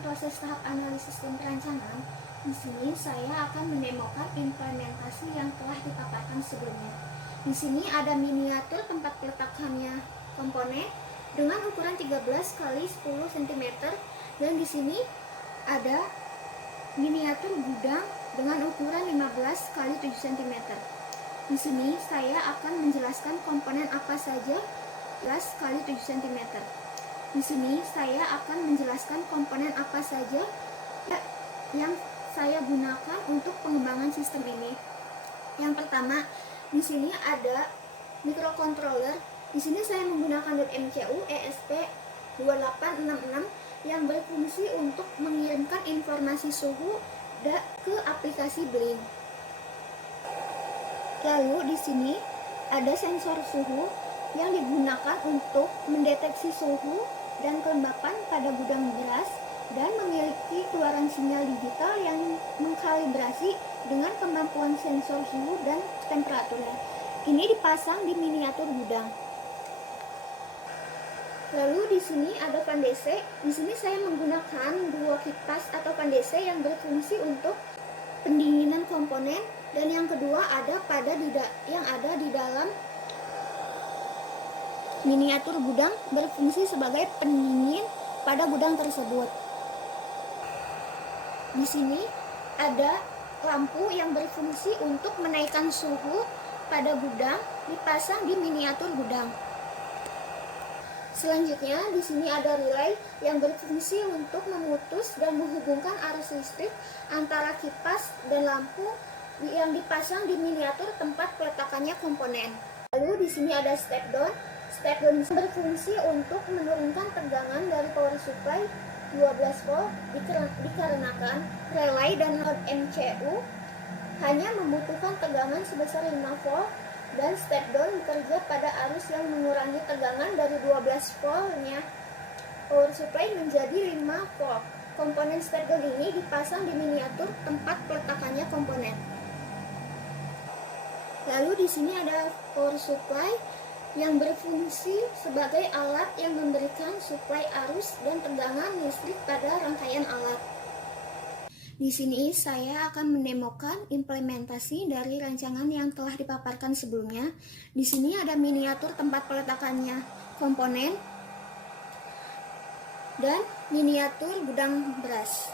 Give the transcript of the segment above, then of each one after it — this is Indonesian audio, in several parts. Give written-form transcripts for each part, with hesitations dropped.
proses tahap analisis dan perencanaan, di sini saya akan mendemokan implementasi yang telah dipaparkan sebelumnya. Di sini ada miniatur tempat peletakannya komponen dengan ukuran 13 kali 10 cm, dan di sini ada miniatur gudang dengan ukuran 15 kali 7 cm. Di sini saya akan menjelaskan komponen apa saja 15 kali 7 cm. Di sini saya akan menjelaskan komponen apa saja yang saya gunakan untuk pengembangan sistem ini. Yang pertama, di sini ada microcontroller. Di sini saya menggunakan MCU ESP2866 yang berfungsi untuk mengirimkan informasi suhu ke aplikasi Blink. Lalu di sini ada sensor suhu yang digunakan untuk mendeteksi suhu dan kelembapan pada gudang beras dan memiliki keluaran sinyal digital yang mengkalibrasi dengan kemampuan sensor suhu dan temperaturnya. Ini dipasang di miniatur gudang. Lalu di sini ada fan DC. Di sini saya menggunakan dua kipas atau fan DC yang berfungsi untuk pendinginan komponen, dan yang kedua yang ada di dalam miniatur gudang berfungsi sebagai pendingin pada gudang tersebut. Di sini ada lampu yang berfungsi untuk menaikkan suhu pada gudang dipasang di miniatur gudang. Selanjutnya di sini ada relay yang berfungsi untuk memutus dan menghubungkan arus listrik antara kipas dan lampu yang dipasang di miniatur tempat peletakannya komponen. Lalu di sini ada step down. Step down berfungsi untuk menurunkan tegangan dari power supply 12 volt dikarenakan relay dan load MCU hanya membutuhkan tegangan sebesar 5 volt, dan step down bekerja pada arus yang mengurangi tegangan dari 12 voltnya power supply menjadi 5 volt. Komponen step down ini dipasang di miniatur tempat peletakannya komponen. Lalu di sini ada power supply yang berfungsi sebagai alat yang memberikan suplai arus dan tegangan listrik pada rangkaian alat. Di sini saya akan mendemokan implementasi dari rancangan yang telah dipaparkan sebelumnya. Di sini ada miniatur tempat peletakannya komponen dan miniatur gudang beras.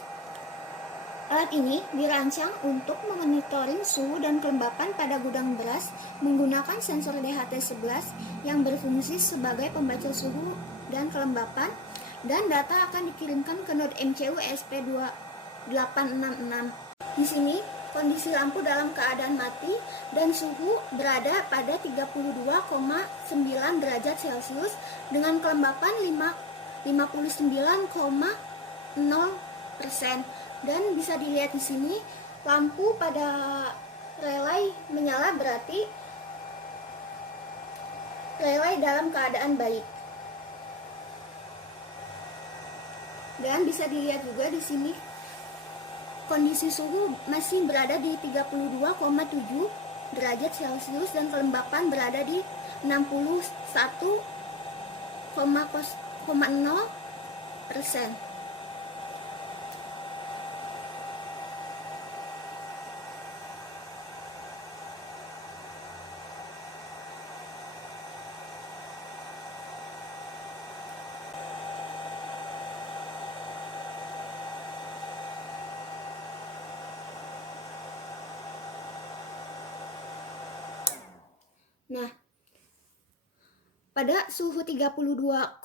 Alat ini dirancang untuk memonitoring suhu dan kelembapan pada gudang beras menggunakan sensor DHT11 yang berfungsi sebagai pembaca suhu dan kelembapan, dan data akan dikirimkan ke node MCU ESP2866. Di sini kondisi lampu dalam keadaan mati dan suhu berada pada 32,9 derajat Celcius dengan kelembapan 59,0%. Dan bisa dilihat di sini lampu pada relay menyala, berarti relay dalam keadaan baik. Dan bisa dilihat juga di sini kondisi suhu masih berada di 32,7 derajat Celcius dan kelembapan berada di 61,0%. Nah, pada suhu 32,4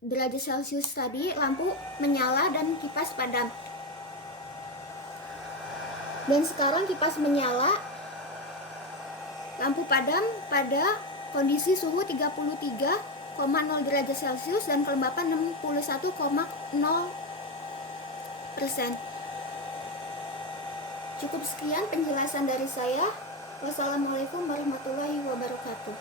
derajat Celcius tadi lampu menyala dan kipas padam. Dan sekarang kipas menyala, lampu padam pada kondisi suhu 33,0 derajat Celcius dan kelembapan 61,0%. Cukup sekian penjelasan dari saya. Wassalamualaikum warahmatullahi wabarakatuh.